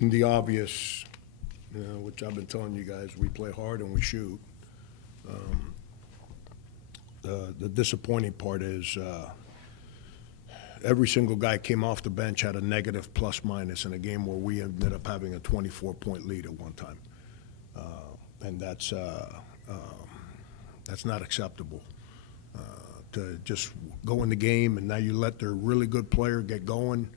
The obvious, which I've been telling you guys, we play hard and we shoot. The disappointing part is every single guy came off the bench had a negative plus minus in a game where we ended up having a 24-point lead at one time. And that's not acceptable. To just go in the game and now you let their really good player get going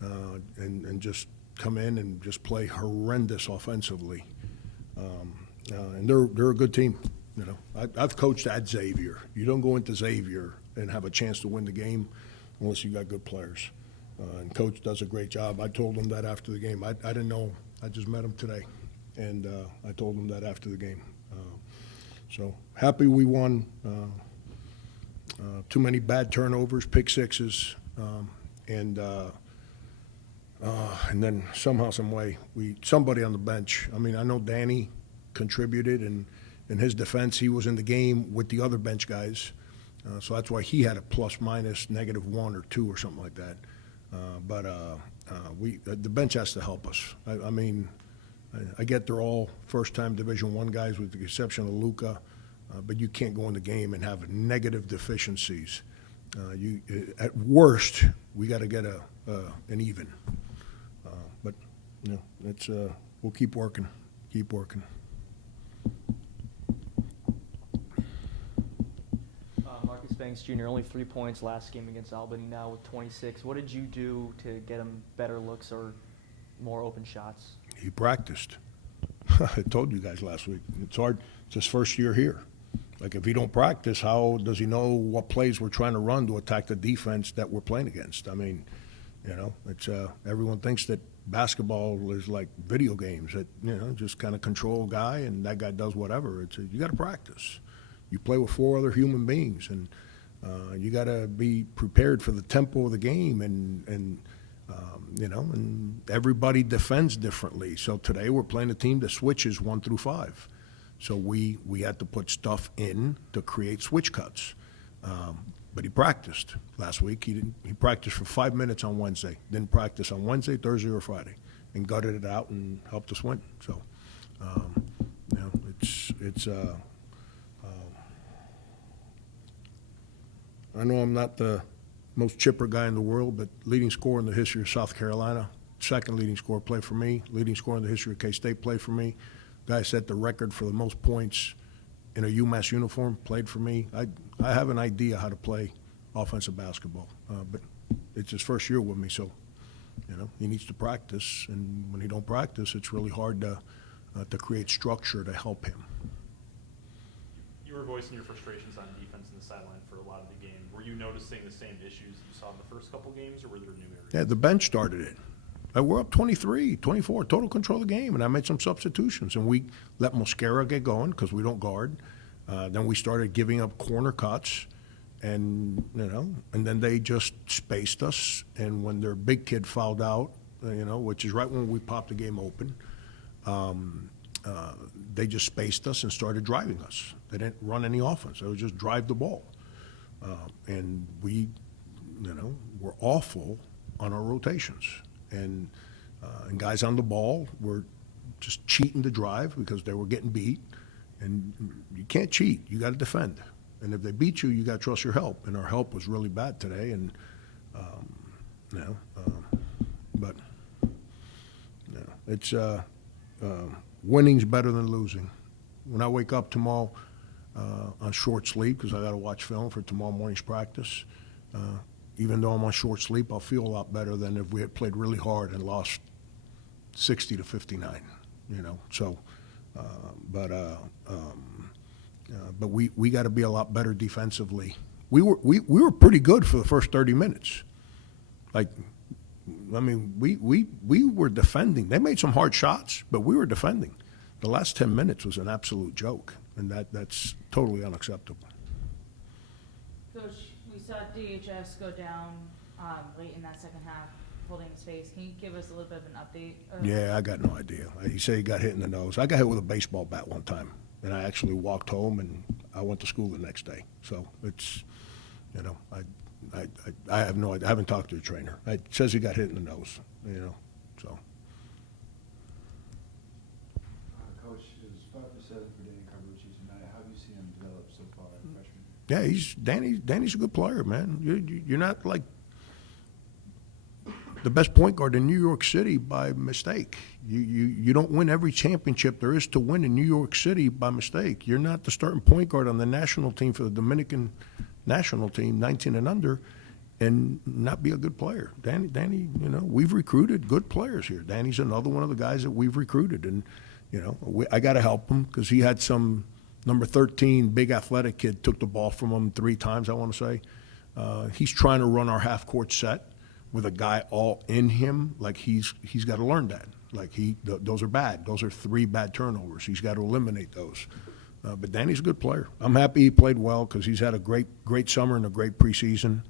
and just come in and just play horrendous offensively. And they're a good team. I've coached at Xavier. You don't go into Xavier and have a chance to win the game unless you got good players. And Coach does a great job. I told him that after the game. I didn't know. I just met him today, and I told him that after the game. So happy we won. Too many bad turnovers, pick sixes, and then somehow, some way, somebody on the bench. I mean, I know Danny contributed, and in his defense, he was in the game with the other bench guys, so that's why he had a plus minus -1 or 2 or something like that. But the bench has to help us. I mean, I get they're all first-time Division I guys with the exception of Luka. But you can't go in the game and have negative deficiencies. At worst, we got to get an even. But it's we'll keep working. Marcus Banks Jr. only 3 points last game against Albany. Now with 26, what did you do to get him better looks or more open shots? He practiced. I told you guys last week. It's hard. It's his first year here. Like, if he don't practice, how does he know what plays we're trying to run to attack the defense that we're playing against? I mean, it's everyone thinks that basketball is like video games, that just kind of control a guy and that guy does whatever. You got to practice. You play with 4 other human beings, and you got to be prepared for the tempo of the game, and everybody defends differently. So today we're playing a team that switches 1 through 5. So we had to put stuff in to create switch cuts. But he practiced last week. He practiced for 5 minutes on Wednesday. Didn't practice on Wednesday, Thursday, or Friday, and gutted it out and helped us win. So, it's. I know I'm not the most chipper guy in the world, but leading scorer in the history of South Carolina, second leading scorer played for me, leading scorer in the history of K-State played for me. Guy set the record for the most points in a UMass uniform, played for me. I have an idea how to play offensive basketball, but it's his first year with me, so he needs to practice. And when he don't practice, it's really hard to create structure to help him. You were voicing your frustrations on defense in the sideline for a lot of the game. Were you noticing the same issues you saw in the first couple games, or were there new areas? Yeah, the bench started it. We're up 23, 24, total control of the game, and I made some substitutions. And we let Mosquera get going because we don't guard. Then we started giving up corner cuts, and and then they just spaced us. And when their big kid fouled out, which is right when we popped the game open, they just spaced us and started driving us. They didn't run any offense. They would just drive the ball. And we, were awful on our rotations. And guys on the ball were just cheating to drive because they were getting beat. And you can't cheat. You got to defend. And if they beat you, you got to trust your help. And our help was really bad today. And but it's winning's better than losing. When I wake up tomorrow on short sleep because I got to watch film for tomorrow morning's practice. Even though I'm on short sleep, I'll feel a lot better than if we had played really hard and lost 60-59. So, but we got to be a lot better defensively. We were pretty good for the first 30 minutes. Like, I mean, we were defending. They made some hard shots, but we were defending. The last 10 minutes was an absolute joke, and that's totally unacceptable. Coach, we saw DHS go down late in that second half, holding space. Can you give us a little bit of an update? Yeah, I got no idea. He said he got hit in the nose. I got hit with a baseball bat one time, and I actually walked home, and I went to school the next day. So it's, I have no idea. I haven't talked to the trainer. It says he got hit in the nose, so. 5'7" for Danny Carlucci tonight. How have you seen him develop so far in freshman year? Yeah, Danny's a good player, man. You're not like the best point guard in New York City by mistake. You don't win every championship there is to win in New York City by mistake. You're not the starting point guard on the national team for the Dominican national team, 19 and under, and not be a good player. Danny, we've recruited good players here. Danny's another one of the guys that we've recruited, and I got to help him because he had some number 13 big athletic kid took the ball from him 3 times, I want to say. He's trying to run our half-court set with a guy all in him. Like he's got to learn that. Like those are bad. Those are 3 bad turnovers. He's got to eliminate those. But Danny's a good player. I'm happy he played well because he's had a great summer and a great preseason.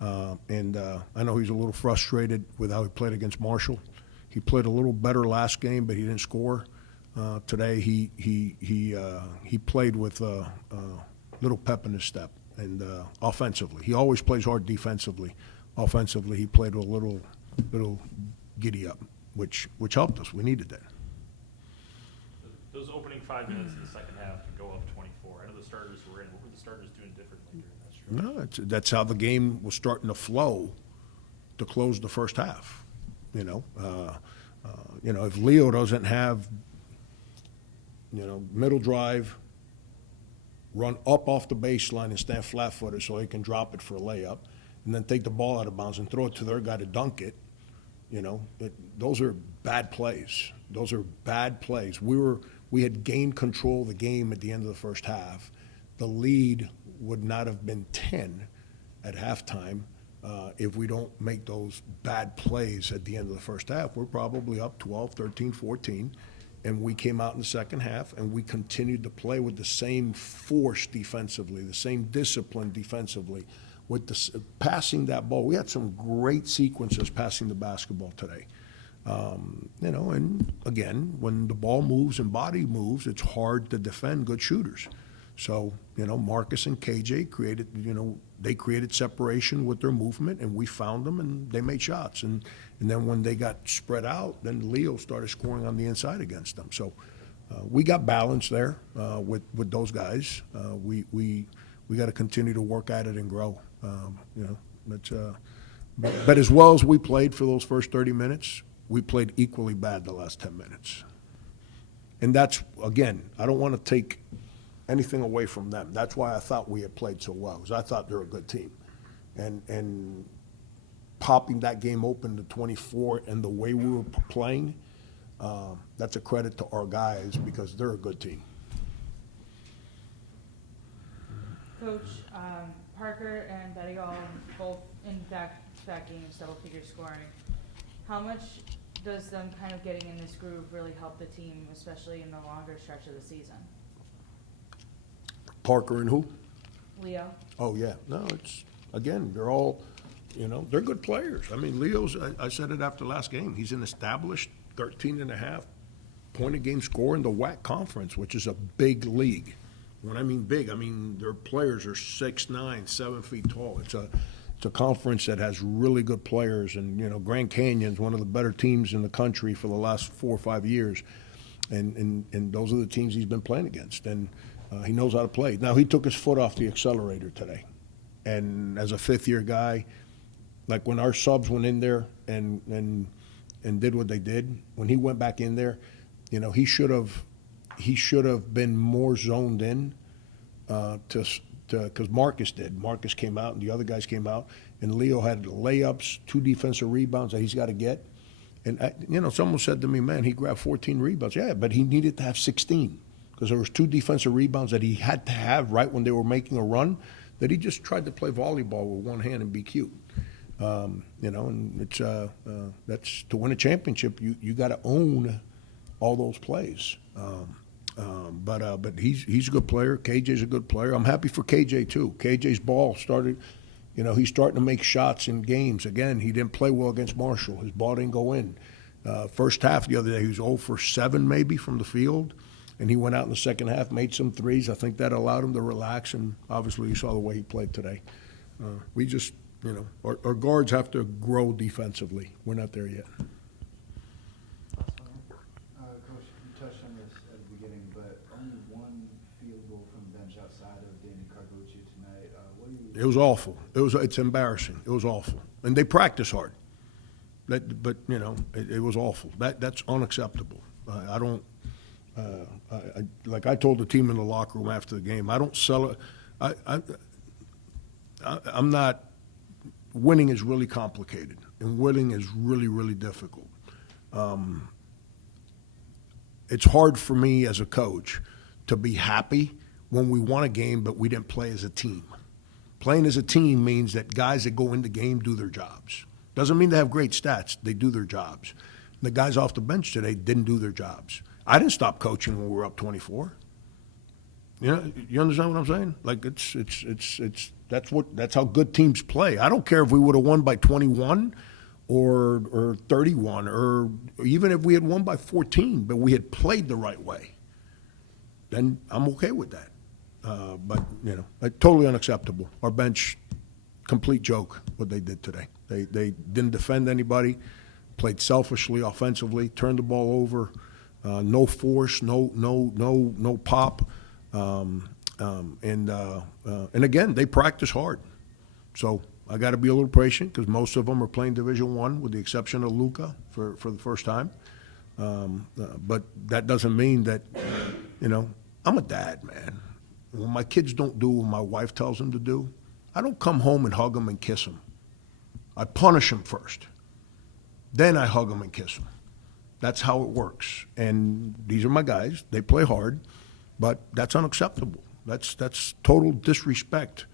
And I know he's a little frustrated with how he played against Marshall. He played a little better last game, but he didn't score. Today he played with a little pep in his step, and offensively, he always plays hard defensively. Offensively, he played a little giddy up, which helped us. We needed that. Those opening 5 minutes in the second half can go up 24. I know the starters were in. What were the starters doing differently during that stretch? No, that's how the game was starting to flow to close the first half. If Leo doesn't have, middle drive, run up off the baseline and stand flat-footed so he can drop it for a layup, and then take the ball out of bounds and throw it to their guy to dunk it, those are bad plays. Those are bad plays. We had gained control of the game at the end of the first half. The lead would not have been 10 at halftime if we don't make those bad plays at the end of the first half. We're probably up 12, 13, 14, and we came out in the second half, and we continued to play with the same force defensively, the same discipline defensively, with passing that ball. We had some great sequences passing the basketball today. And again, when the ball moves and body moves, it's hard to defend good shooters. So, Marcus and KJ created separation with their movement, and we found them, and they made shots. And then when they got spread out, then Leo started scoring on the inside against them. So we got balance there with those guys. We got to continue to work at it and grow. But as well as we played for those first 30 minutes, we played equally bad the last 10 minutes. And that's, again, I don't want to take anything away from them. That's why I thought we had played so well, because I thought they're a good team. And popping that game open to 24 and the way we were playing, that's a credit to our guys because they're a good team. Coach, Parker and Bettigall both in back games, double-figure scoring. How much does them kind of getting in this groove really help the team, especially in the longer stretch of the season? Parker and who? Leo? Oh, yeah. No, again, they're all, they're good players. I mean, Leo's, I said it after last game, he's an established 13.5 point-a-game scorer in the WAC conference, which is a big league. When I mean big, I mean their players are 6'9", 7 feet tall. It's a conference that has really good players, and Grand Canyon's one of the better teams in the country for the last 4 or 5 years, and those are the teams he's been playing against, and he knows how to play. Now he took his foot off the accelerator today, and as a fifth-year guy, like when our subs went in there and did what they did, when he went back in there, he should have been more zoned in because Marcus did. Marcus came out and the other guys came out, and Leo had layups, 2 defensive rebounds that he's got to get. And, someone said to me, man, he grabbed 14 rebounds. Yeah, but he needed to have 16 because there was 2 defensive rebounds that he had to have right when they were making a run that he just tried to play volleyball with one hand and be cute. And it's that's to win a championship, you got to own all those plays. But he's a good player. KJ's a good player. I'm happy for KJ too. KJ's ball started, he's starting to make shots in games. Again, he didn't play well against Marshall. His ball didn't go in. First half the other day, he was 0 for 7 maybe from the field, and he went out in the second half, made some threes. I think that allowed him to relax, and obviously you saw the way he played today. We just, our guards have to grow defensively. We're not there yet. Coach, you touched on this at the beginning, but only one field goal from the bench outside of Danny Cargucci tonight. What do you? It was awful. It's embarrassing. It was awful. And they practice hard. But you know, it was awful. That's unacceptable. I don't, like I told the team in the locker room after the game, I don't sell it. I'm not, winning is really complicated, and winning is really, really difficult. It's hard for me as a coach to be happy when we won a game, but we didn't play as a team. Playing as a team means that guys that go in the game do their jobs. Doesn't mean they have great stats. They do their jobs. The guys off the bench today didn't do their jobs. I didn't stop coaching when we were up 24. You know, you understand what I'm saying? Like that's how good teams play. I don't care if we would have won by 21 or 31 or even if we had won by 14, but we had played the right way. Then I'm okay with that. But you know, totally unacceptable. Our bench, complete joke what they did today. They didn't defend anybody, played selfishly offensively, turned the ball over, no force, no pop, and again they practice hard. So I got to be a little patient because most of them are playing Division I, with the exception of Luca for the first time. But that doesn't mean that, you know, I'm a dad, man. When my kids don't do what my wife tells them to do, I don't come home and hug them and kiss them. I punish them first. Then I hug them and kiss them. That's how it works. And these are my guys. They play hard, but that's unacceptable. That's total disrespect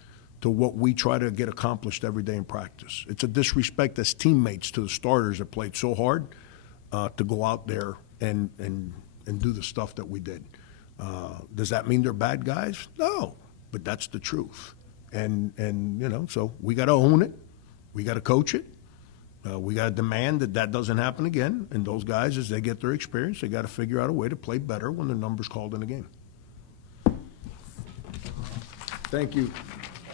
to what we try to get accomplished every day in practice. It's a disrespect as teammates to the starters that played so hard to go out there and do the stuff that we did. Does that mean they're bad guys? No, but that's the truth. And you know, so we got to own it. We got to coach it. We got to demand that doesn't happen again. And those guys, as they get their experience, they got to figure out a way to play better when the number's called in a game. Thank you.